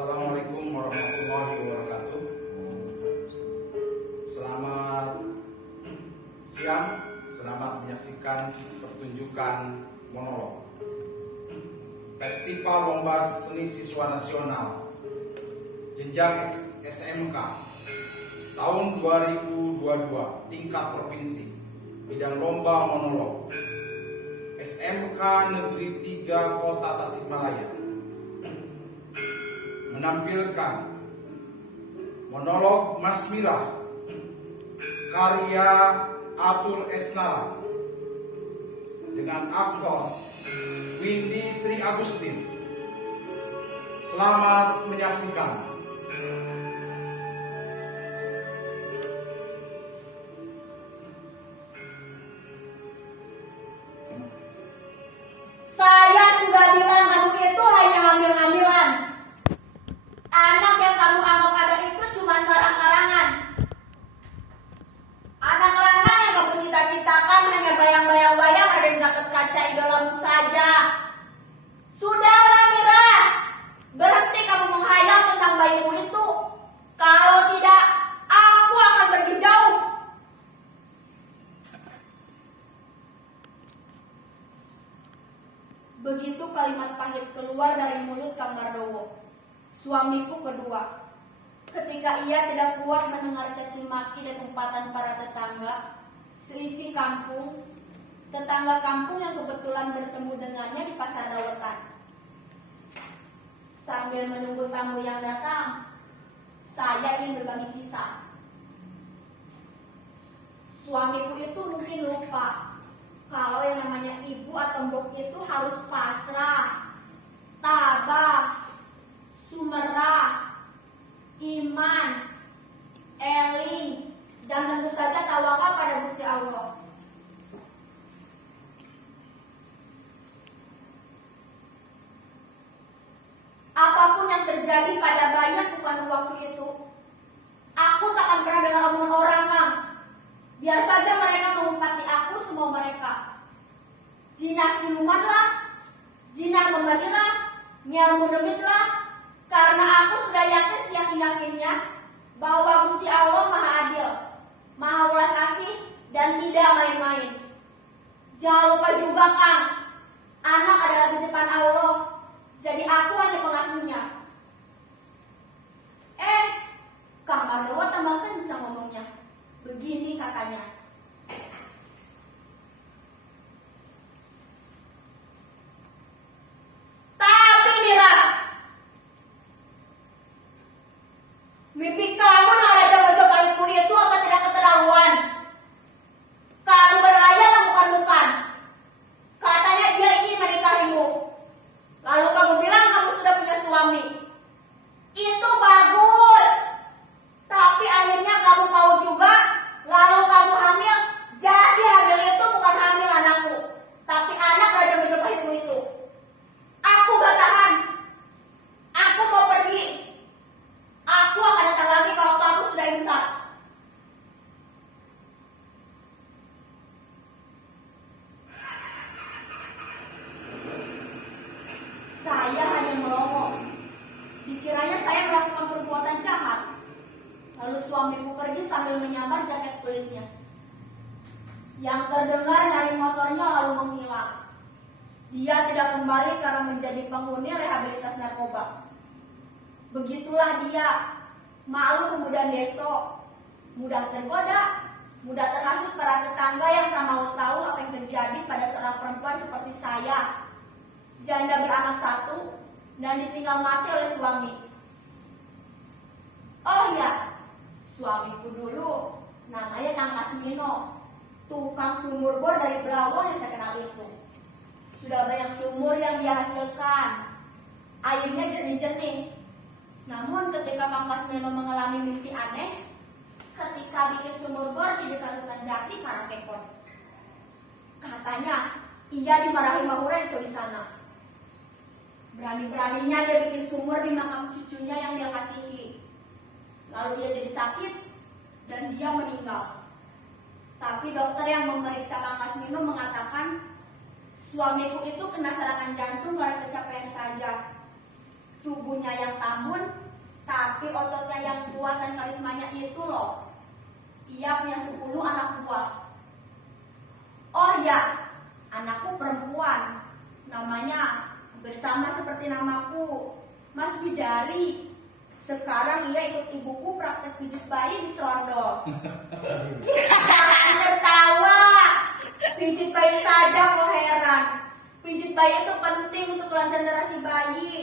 Assalamualaikum warahmatullahi wabarakatuh. Selamat siang, selamat menyaksikan pertunjukan monolog Festival Lomba Seni Siswa Nasional Jenjang SMK tahun 2022 tingkat provinsi bidang lomba monolog SMK Negeri 3 Kota Tasikmalaya menampilkan monolog Mas Mirah karya Atul Esnara dengan aktor Windy Sri Agustin. Selamat menyaksikan. Saya sudah bilang kamu itu hanya ngambil-ngambilan. Anak yang kamu anggap ada itu cuma karang-karangan. Anak lanang yang kamu cita-citakan hanya bayang-bayang wayang ada di dekat kaca idolamu saja. Sudahlah Mira, berhenti kamu menghayal tentang bayimu itu. Kalau tidak, aku akan pergi jauh. Begitu kalimat pahit keluar dari mulut Kang Mardowo, suamiku kedua. Ketika ia tidak kuat mendengar caci maki dan umpatan para tetangga seisi kampung, tetangga kampung yang kebetulan bertemu dengannya di pasar Dawetan. Sambil menunggu tamu yang datang, saya ingin berbagi kisah. Suamiku itu mungkin lupa kalau yang namanya ibu atau mbok itu harus pasrah, tabah, sumerah, iman, eling, dan tentu saja tawakal pada Gusti Allah. Apapun yang terjadi pada banyak bukan waktu itu, aku tak akan pernah dengar omongan orang, Kang. Biar saja mereka mengumpati aku semua mereka. Jinah siluman lah, jinah membadi lah, nyamuk demit lah. Karena aku sudah yakin seyakin-yakinnya bahwa Gusti Allah Maha Adil, Maha Welas Asih, dan tidak main-main. Jangan lupa juga, Kang, anak adalah titipan Allah, jadi aku hanya pengasuhnya. Kang Mardowo tambah kencang ngomongnya. Begini katanya. Tapi Mira, mimpi kamu ada baju pahitmu itu apa tidak keterlaluan? Kamu berhayal bukan-bukan. Katanya dia ingin menikahimu. Lalu kamu bilang kamu sudah punya suami. Itu bagus. Tapi akhirnya kamu mau juga. Lalu kamu hamil. Jadi hamil itu bukan hamil anakku, tapi anak Raja Majapahitmu itu. Aku gak tahan. Aku mau pergi. Aku akan datang lagi kalau kamu sudah insaf. Saya hanya melongo. Dikiranya saya melakukan perbuatan jahat. Lalu suamiku pergi sambil menyambar jaket kulitnya. Yang terdengar dari motornya lalu menghilang. Dia tidak kembali karena menjadi penghuni rehabilitas narkoba. Begitulah dia, malu pemuda deso, mudah tergoda, mudah terhasut para tetangga yang tak mau tahu apa yang terjadi pada seorang perempuan seperti saya. Janda beranak satu dan ditinggal mati oleh suami. Oh ya, suamiku dulu namanya Kang Kasmino, tukang sumur bor dari Blawong yang terkenal itu. Sudah banyak sumur yang dia hasilkan, airnya jernih-jernih. Namun ketika Kang Kasmino mengalami mimpi aneh ketika bikin sumur bor di dekat hutan jati Karangkekon. Katanya ia dimarahi Mbak Ureso di sana. Berani-beraninya dia bikin sumur di makam cucunya yang dia kasihi. Lalu dia jadi sakit dan dia meninggal. Tapi dokter yang memeriksa Kang Kasmino mengatakan suamiku itu kena serangan jantung karena kecapean saja. tubuhnya yang tambun, tapi ototnya yang kuat dan karismanya itu loh. Ia punya 10 anak buah. Oh ya, anakku perempuan. Namanya bersama seperti namaku, Mas Bidari. Sekarang ia ikut ibuku praktek pijit bayi di Serondol. Jangan tertawa. Pijit bayi saja kok heran. Pijit bayi itu penting untuk kelancaran generasi bayi.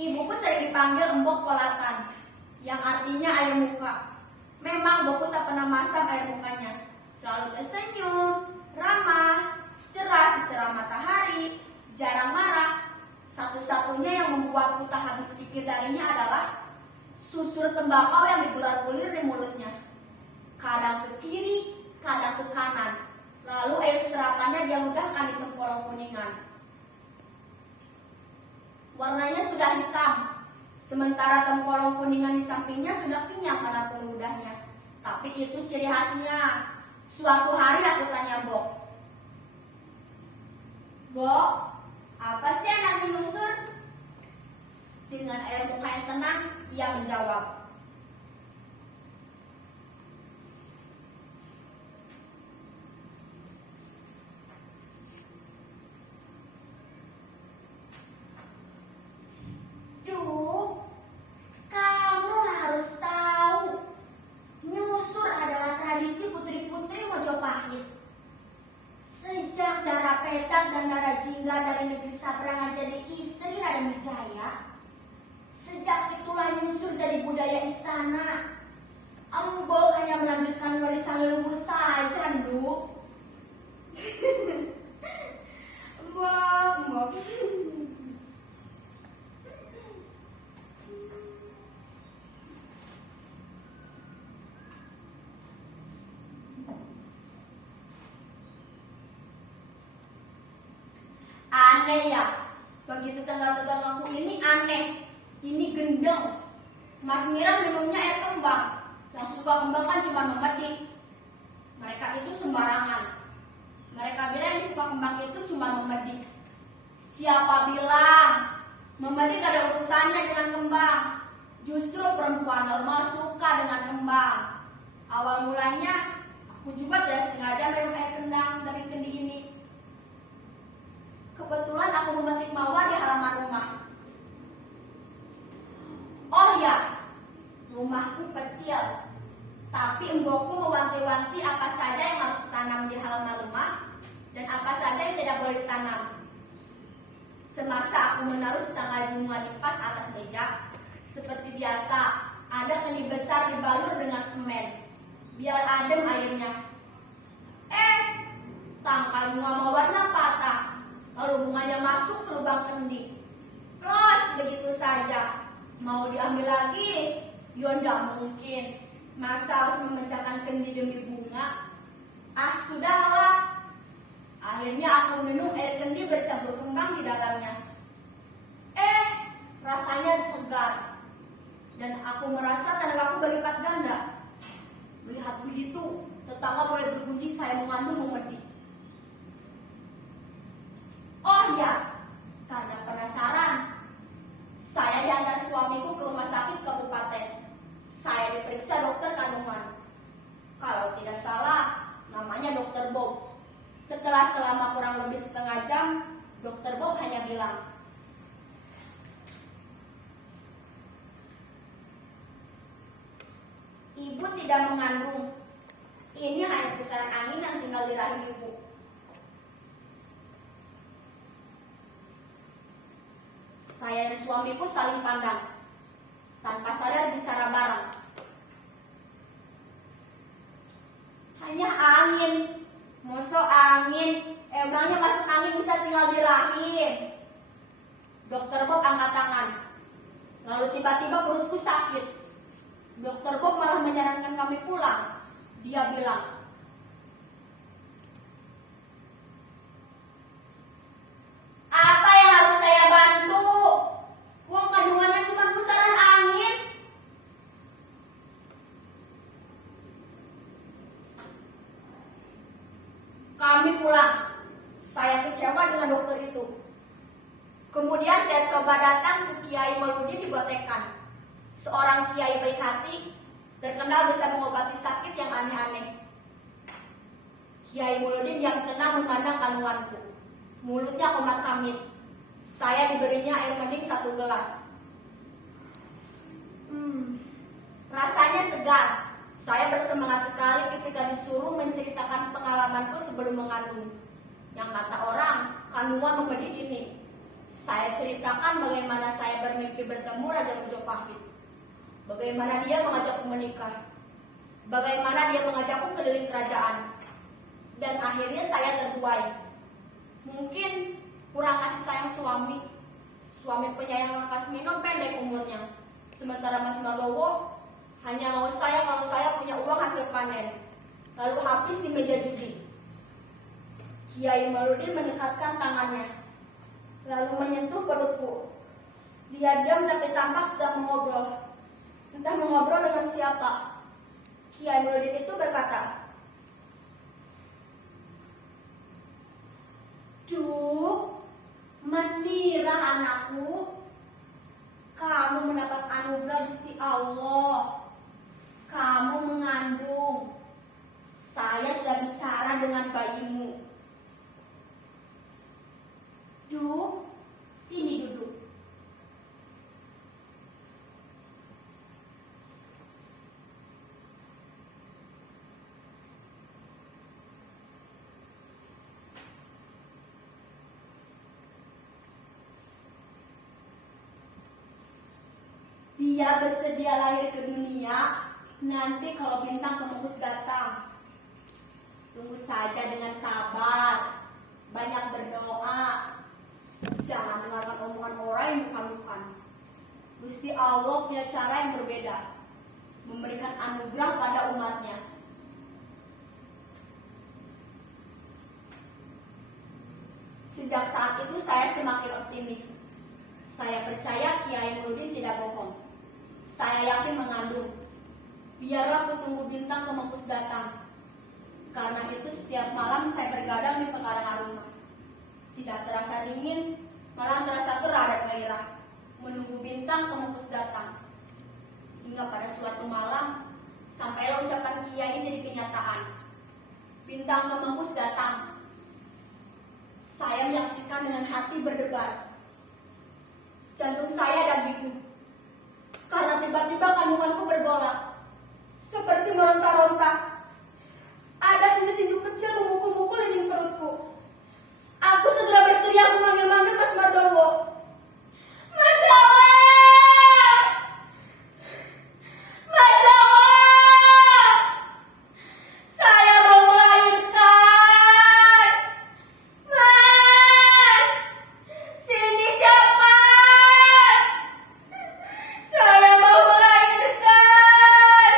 Ibuku sering dipanggil Embok Polatan, yang artinya air muka. Memang Mbokku tak pernah masam air mukanya. Selalu tersenyum, ramah, cerah secerah matahari, jarang marah. Satu-satunya yang membuatku tak habis pikir darinya adalah susur tembakau yang dibular-bulir di mulutnya. Kadang ke kiri, kadang ke kanan. Lalu air serapannya dia mudahkan di tempurung kuningan. Warnanya sudah hitam, sementara tempurung kuningan di sampingnya sudah kenyang karena peludahnya. Tapi itu ciri khasnya. Suatu hari aku tanya Bok, Bok, apa sih anaknya nyusur? Dengan air muka yang tenang, ia menjawab, Duh, kamu harus tahu, nyusur adalah tradisi putri-putri Mojopahit. Sejak Dara Petak dan Dara Jingga dari negeri Sabrang jadi istri Raden Wijaya, sejak itulah nyusur jadi budaya istana. Embok hanya melanjutkan warisan leluhur saja, Nduk. Mbok. Aneh ya, begitu tenggang-tenggang aku ini aneh. Ini gendeng. Mas Mira minumnya air kembang. Yang suka kembang kan cuma memedi. Mereka itu sembarangan. Mereka bilang yang suka kembang itu cuma memedi. Siapa bilang? Memedi gak ada urusannya dengan kembang. Justru perempuan normal suka dengan kembang. Awal mulanya, aku juga tidak sengaja minum air kendang dari kendi ini. Kebetulan aku memetik mawar di halaman rumah. Oh ya, rumahku kecil, tapi embokku mewanti-wanti apa saja yang harus ditanam di halaman rumah dan apa saja yang tidak boleh ditanam. Semasa aku menaruh setangkai bunga di pas atas meja, seperti biasa, ada kendi besar dibalur dengan semen, biar adem airnya. Tangkai bunga mawarnya patah. Lalu bunganya masuk ke lubang kendi. Plus begitu saja. Mau diambil lagi? Ya enggak mungkin. Masa harus memecahkan kendi demi bunga? Ah, sudahlah. Akhirnya aku minum air kendi bercampur kembang di dalamnya. Rasanya segar. Dan aku merasa tenagaku berlipat ganda. Melihat begitu, tetangga mulai berbunyi saya mengandung memedi. Oh ya, karena penasaran, saya diantar suamiku ke rumah sakit kabupaten. Saya diperiksa dokter kandungan. Kalau tidak salah, namanya Dokter Bob. Selama kurang lebih setengah jam, Dokter Bob hanya bilang, Ibu tidak mengandung. Ini hanya pusaran angin yang tinggal di rahim ibu. Saya dan suamiku saling pandang, tanpa sadar bicara bareng. Hanya angin, mosok angin, emangnya masuk angin bisa tinggal di rahim? Dokter Bob angkat tangan, lalu tiba-tiba perutku sakit. Dokter Bob malah menyarankan kami pulang. Dia bilang, apa yang harus saya bantu? Uang kandungannya cuma pusaran angin. Kami pulang. Saya kecewa dengan dokter itu. Kemudian saya coba datang ke Kiai Mauludin di Gotekan. Seorang kiai baik hati, terkenal bisa mengobati sakit yang aneh-aneh. Kiai Mauludin yang tenang memandang kandunganku. Mulutnya komat kamit. Saya diberinya air mending 1 gelas. Rasanya segar. Saya bersemangat sekali ketika disuruh menceritakan pengalamanku sebelum mengandung. Yang kata orang, kandungan membedik ini. Saya ceritakan bagaimana saya bermimpi bertemu Raja Majapahit. Bagaimana dia mengajakku menikah. Bagaimana dia mengajakku keliling kerajaan. Dan akhirnya saya terbuai. Mungkin kurang kasih sayang suami. Suami penyayang Kasmino pendek umurnya. Sementara Mas Marlowo hanya mau saya kalau saya punya uang hasil panen. Lalu habis di meja judi. Kiai Mauludin mendekatkan tangannya. Lalu menyentuh perutku. Dia diam tapi tampak sedang mengobrol. Entah mengobrol dengan siapa. Kiai Mauludin itu berkata, "Duh, Mas Mira anakku, kamu mendapat anugerah Gusti Allah. Kamu mengandung. Saya sudah bicara dengan bayimu. Duh, sini duduk." Dia bersedia lahir ke dunia nanti kalau bintang kemukus datang. Tunggu saja dengan sabar, banyak berdoa. Jangan dengarkan omongan orang yang bukan-bukan. Gusti Allah punya cara yang berbeda, memberikan anugerah pada umatnya. Sejak saat itu saya semakin optimis. Saya percaya Kiai Mauludin tidak bohong. Saya yakin mengandung. Biarlah aku tunggu bintang kemukus datang. Karena itu setiap malam saya bergadang di pekarangan rumah. Tidak terasa dingin, malah terasa gerah dan gairah. Menunggu bintang kemukus datang. Hingga pada suatu malam, sampailah ucapan Kiai jadi kenyataan. Bintang kemukus datang. Saya menyaksikan dengan hati berdebar. Jantung saya dan biku. Karena tiba-tiba kandunganku bergolak. Seperti meronta-ronta. Ada tinju-tinju kecil memukul-mukul dinding perutku. Aku segera berteriak memanggil-manggil Mas Mardowo. "Mas Dawa! Mas Dawa! Saya mau melahirkan! Mas! Sini cepat! Saya mau melahirkan!"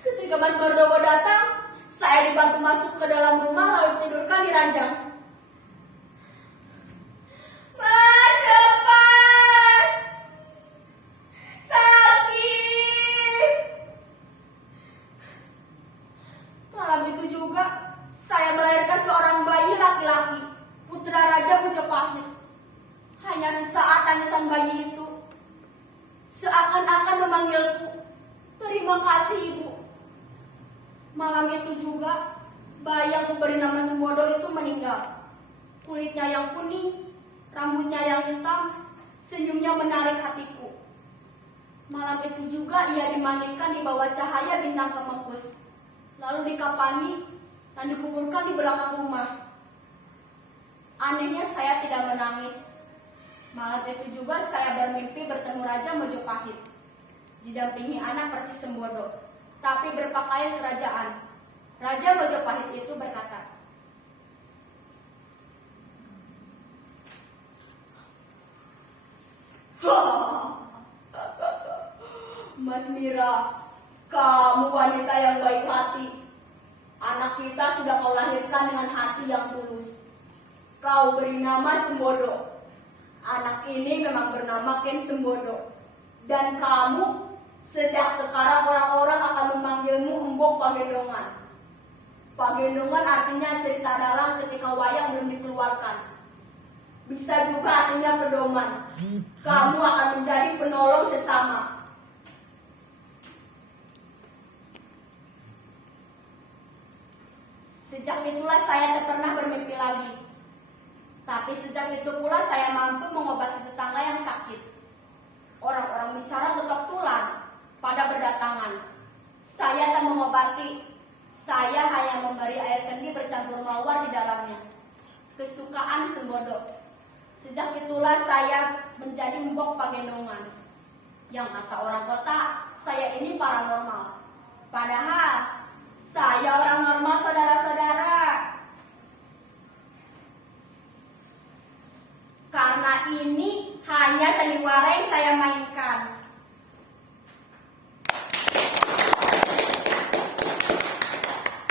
Ketika Mas Mardowo datang, saya dibantu masuk ke dalam rumah lalu ditidurkan di ranjang. "Mas, cepat! Sakit!" Malam itu juga, saya melahirkan seorang bayi laki-laki, putra Raja Majapahit. Hanya sesaat tangisan bayi itu, seakan-akan memanggilku, "Terima kasih, Ibu." Malam itu juga, bayi yang kuberi nama Sembodo itu meninggal. Kulitnya yang kuning, rambutnya yang hitam, senyumnya menarik hatiku. Malam itu juga ia dimandikan di bawah cahaya bintang kemukus, lalu dikapani dan dikuburkan di belakang rumah. Anehnya saya tidak menangis. Malam itu juga saya bermimpi bertemu Raja Majapahit, didampingi anak persis Sembodo, tapi berpakaian kerajaan. Raja Majapahit itu berkata, "Mas Mira, kamu wanita yang baik hati. Anak kita sudah kau lahirkan dengan hati yang tulus. Kau beri nama Sembodo. Anak ini memang bernama Ken Sembodo. Dan kamu, sejak sekarang orang-orang akan memanggilmu Embok Pagendongan. Pagendongan artinya cerita dalang ketika wayang belum dikeluarkan. bisa juga artinya pedoman. Kamu akan menjadi penolong sesama. Sejak itulah saya tak pernah bermimpi lagi. Tapi sejak itu pula saya mampu mengobati tetangga yang sakit. Orang-orang bicara tetap tular pada berdatangan. Saya tak mengobati. Saya hanya memberi air kendi bercampur mawar di dalamnya. Kesukaan sembodo. Sejak itulah saya menjadi mbok pagendongan. Yang kata orang kota, saya ini paranormal. Padahal saya orang normal, saudara-saudara. Karena ini hanya sandiwara yang saya mainkan.